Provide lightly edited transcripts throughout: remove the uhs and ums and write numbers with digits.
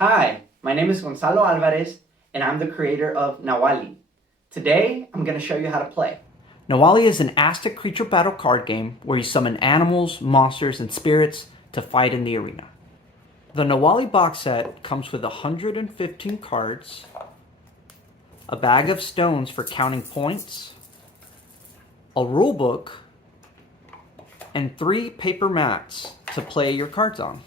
Hi, my name is Gonzalo Alvarez, and I'm the creator of Nawalli. Today, I'm going to show you how to play. Nawalli is an Aztec creature battle card game where you summon animals, monsters, and spirits to fight in the arena. The Nawalli box set comes with 115 cards, a bag of stones for counting points, a rulebook, and 3 paper mats to play your cards on.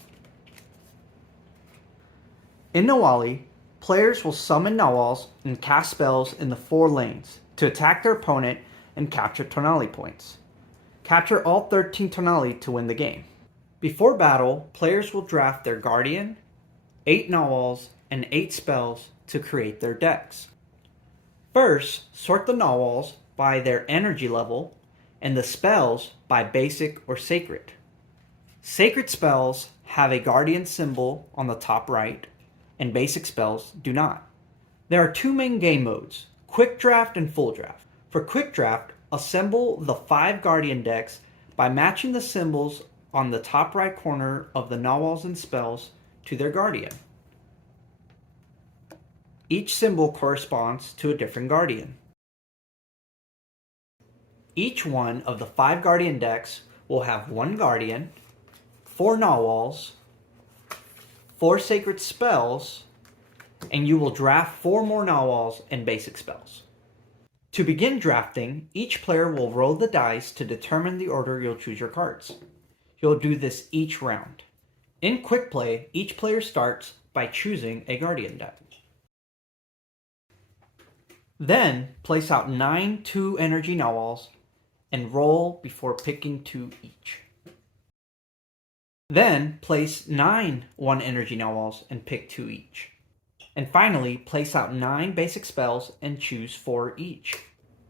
In Nawalli, players will summon Nawals and cast spells in the 4 lanes to attack their opponent and capture Tonali points. Capture all 13 Tonali to win the game. Before battle, players will draft their Guardian, 8 Nawals, and 8 spells to create their decks. First, sort the Nawals by their energy level and the spells by basic or sacred. Sacred spells have a Guardian symbol on the top right, and basic spells do not. There are 2 main game modes, Quick Draft and Full Draft. For Quick Draft, assemble the 5 Guardian decks by matching the symbols on the top right corner of the Nawals and spells to their Guardian. Each symbol corresponds to a different Guardian. Each one of the 5 Guardian decks will have 1 Guardian, 4 Nawals, 4 sacred spells, and you will draft 4 more Nawals and basic spells. To begin drafting, each player will roll the dice to determine the order you'll choose your cards. You'll do this each round. In Quick Play, each player starts by choosing a Guardian deck. Then, place out 9 2-energy Nawals and roll before picking 2 each. Then, place 9 1-energy Nawals and pick 2 each. And finally, place out 9 basic spells and choose 4 each.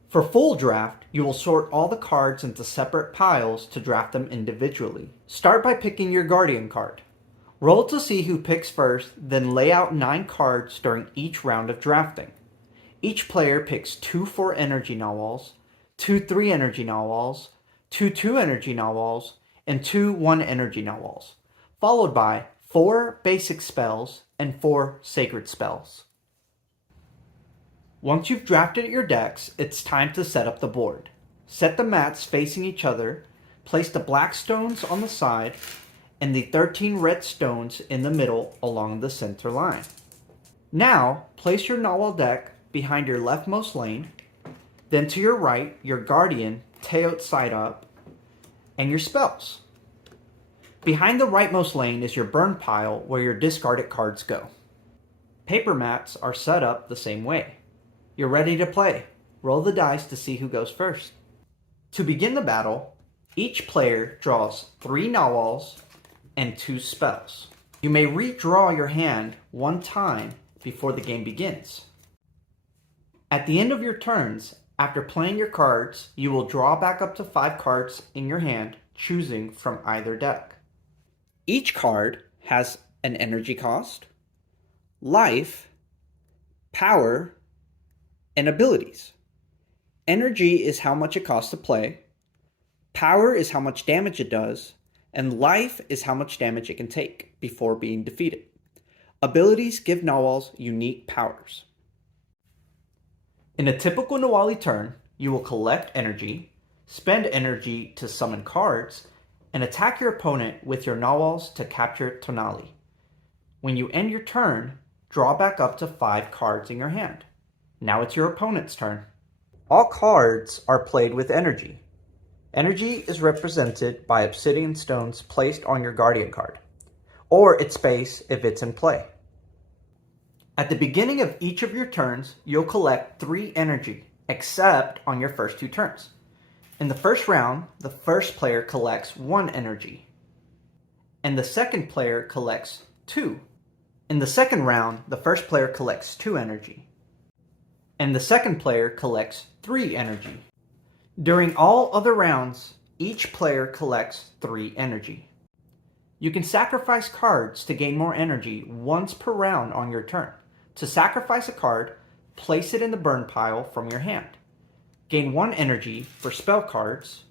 For Full Draft, you will sort all the cards into separate piles to draft them individually. Start by picking your Guardian card. Roll to see who picks first, then lay out 9 cards during each round of drafting. Each player picks 2 4-energy Nawals, 2 3-energy Nawals, 2 2-energy Nawals, and 2 1-energy Nawals, followed by 4 basic spells and 4 sacred spells. Once you've drafted your decks, it's time to set up the board. Set the mats facing each other, place the black stones on the side, and the 13 red stones in the middle along the center line. Now, place your Nawal deck behind your leftmost lane, then to your right, your Guardian teot side up, and your spells. Behind the rightmost lane is your burn pile where your discarded cards go. Paper mats are set up the same way. You're ready to play. Roll the dice to see who goes first. To begin the battle, each player draws 3 Nawals and 2 spells. You may redraw your hand 1 time before the game begins. At the end of your turns, after playing your cards, you will draw back up to 5 cards in your hand, choosing from either deck. Each card has an energy cost, life, power, and abilities. Energy is how much it costs to play, power is how much damage it does, and life is how much damage it can take before being defeated. Abilities give Nawals unique powers. In a typical Nawalli turn, you will collect energy, spend energy to summon cards, and attack your opponent with your Nawals to capture Tonali. When you end your turn, draw back up to 5 cards in your hand. Now it's your opponent's turn. All cards are played with energy. Energy is represented by obsidian stones placed on your Guardian card, or its base if it's in play. At the beginning of each of your turns, you'll collect 3 energy, except on your first 2 turns. In the first round, the first player collects 1 energy, and the second player collects 2. In the second round, the first player collects 2 energy, and the second player collects 3 energy. During all other rounds, each player collects 3 energy. You can sacrifice cards to gain more energy once per round on your turn. To sacrifice a card, place it in the burn pile from your hand. Gain 1 energy for spell cards,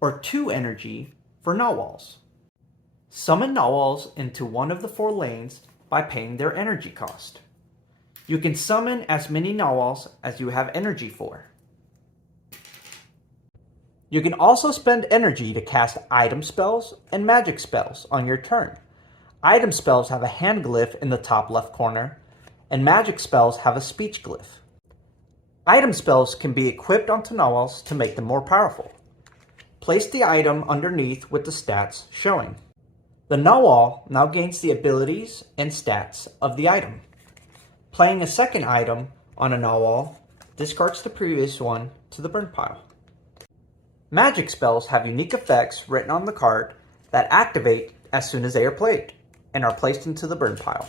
or 2 energy for Nawals. Summon Nawals into one of the 4 lanes by paying their energy cost. You can summon as many Nawals as you have energy for. You can also spend energy to cast item spells and magic spells on your turn. Item spells have a hand glyph in the top left corner, and magic spells have a speech glyph. Item spells can be equipped onto Nawals to make them more powerful. Place the item underneath with the stats showing. The Nawal now gains the abilities and stats of the item. Playing a second item on a Nawal discards the previous one to the burn pile. Magic spells have unique effects written on the card that activate as soon as they are played and are placed into the burn pile.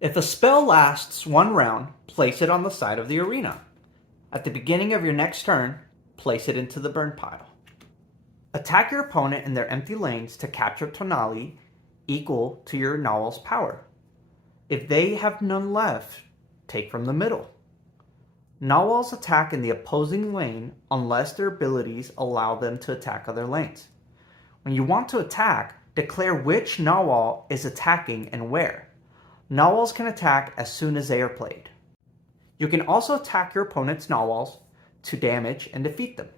If a spell lasts one round, place it on the side of the arena. At the beginning of your next turn, place it into the burn pile. Attack your opponent in their empty lanes to capture tonali equal to your Nawal's power. If they have none left, take from the middle. Nawals attack in the opposing lane unless their abilities allow them to attack other lanes. When you want to attack, declare which Nawal is attacking and where. Nawals can attack as soon as they are played. You can also attack your opponent's Nawals to damage and defeat them.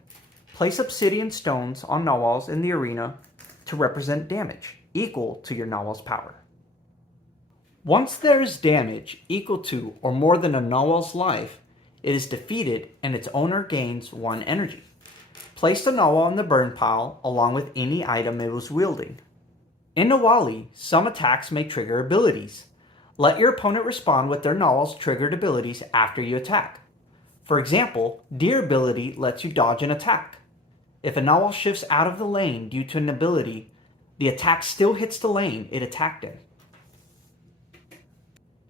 Place obsidian stones on Nawals in the arena to represent damage equal to your Nawal's power. Once there is damage equal to or more than a Nawal's life, it is defeated and its owner gains 1 energy. Place the Nawal in the burn pile along with any item it was wielding. In Nawali, some attacks may trigger abilities. Let your opponent respond with their Nawal's triggered abilities after you attack. For example, Deer ability lets you dodge an attack. If a Nawal shifts out of the lane due to an ability, the attack still hits the lane it attacked in.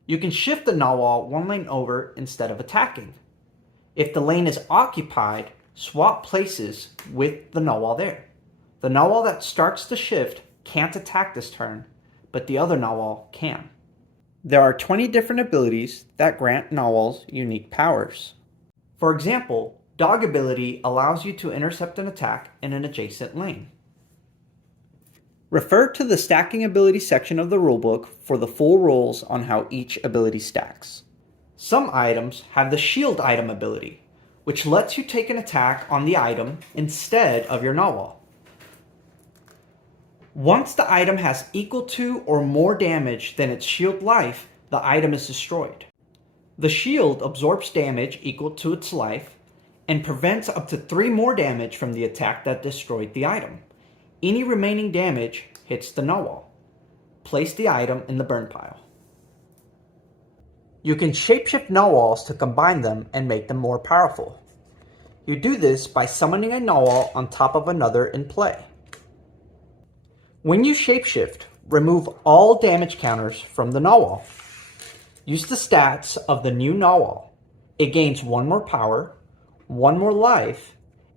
You can shift the Nawal one lane over instead of attacking. If the lane is occupied, swap places with the Nawal there. The Nawal that starts the shift can't attack this turn, but the other Nawal can. There are 20 different abilities that grant Nawals unique powers. For example, Dog ability allows you to intercept an attack in an adjacent lane. Refer to the stacking ability section of the rulebook for the full rules on how each ability stacks. Some items have the shield item ability, which lets you take an attack on the item instead of your Nawal. Once the item has equal to or more damage than its shield life, the item is destroyed. The shield absorbs damage equal to its life and prevents up to 3 more damage from the attack that destroyed the item. Any remaining damage hits the Nawal. Place the item in the burn pile. You can shapeshift Nawals to combine them and make them more powerful. You do this by summoning a Nawal on top of another in play. When you shapeshift, remove all damage counters from the Nawal. Use the stats of the new Nawal. It gains 1 more power, 1 more life,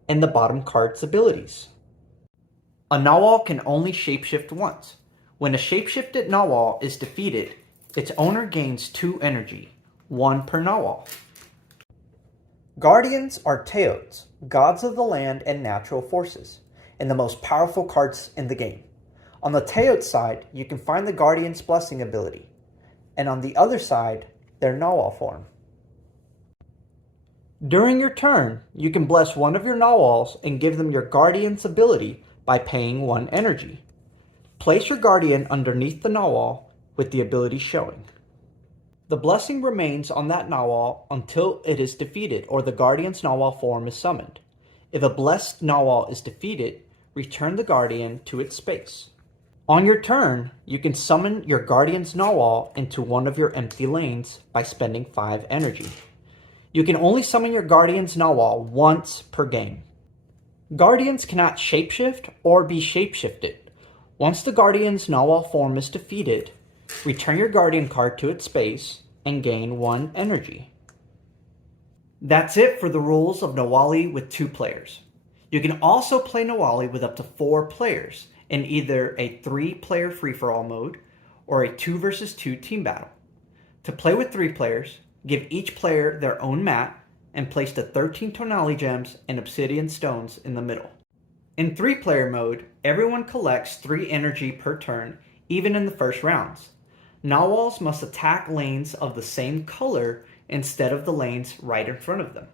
and the bottom card's abilities. A Nawal can only shapeshift once. When a shapeshifted Nawal is defeated, its owner gains 2 energy, 1 per Nawal. Guardians are Teods, gods of the land and natural forces, and the most powerful cards in the game. On the Teod side, you can find the Guardian's Blessing ability, and on the other side, their Nawal form. During your turn, you can bless one of your Nawals and give them your Guardian's ability by paying 1 energy. Place your Guardian underneath the Nawal with the ability showing. The blessing remains on that Nawal until it is defeated or the Guardian's Nawal form is summoned. If a blessed Nawal is defeated, return the Guardian to its space. On your turn, you can summon your Guardian's Nawal into one of your empty lanes by spending 5 energy. You can only summon your Guardian's Nawal once per game. Guardians cannot shapeshift or be shapeshifted. Once the Guardian's Nawal form is defeated, return your Guardian card to its space and gain 1 energy. That's it for the rules of Nawali with 2 players. You can also play Nawali with up to 4 players in either a 3-player free-for-all mode or a 2 versus 2 team battle. To play with 3 players, give each player their own mat and place the 13 tonali gems and obsidian stones in the middle. In 3-player mode, everyone collects 3 energy per turn even in the first rounds. Nawals must attack lanes of the same color instead of the lanes right in front of them.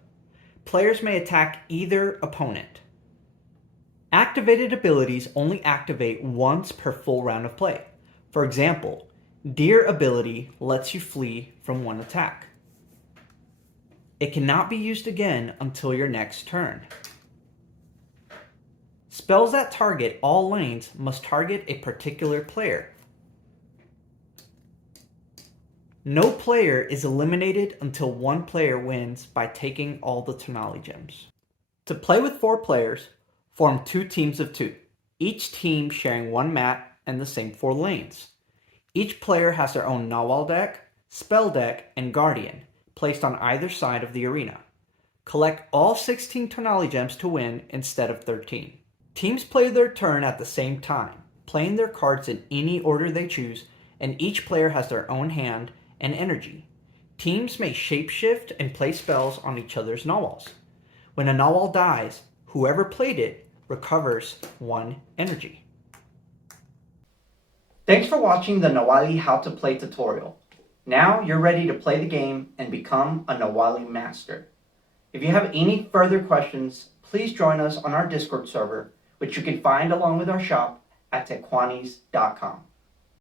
Players may attack either opponent. Activated abilities only activate once per full round of play. For example, Deer ability lets you flee from one attack. It cannot be used again until your next turn. Spells that target all lanes must target a particular player. No player is eliminated until one player wins by taking all the Tonali gems. To play with 4 players, form 2 teams of 2, each team sharing one mat and the same 4 lanes. Each player has their own Nawal deck, spell deck, and guardian, placed on either side of the arena. Collect all 16 Tonali gems to win instead of 13. Teams play their turn at the same time, playing their cards in any order they choose, and each player has their own hand and energy. Teams may shapeshift and play spells on each other's Nawals. When a Nawal dies, whoever played it recovers 1 energy. Thanks for watching the Nawali How to Play tutorial. Now you're ready to play the game and become a Nawali master. If you have any further questions, please join us on our Discord server, which you can find along with our shop at tequanis.com.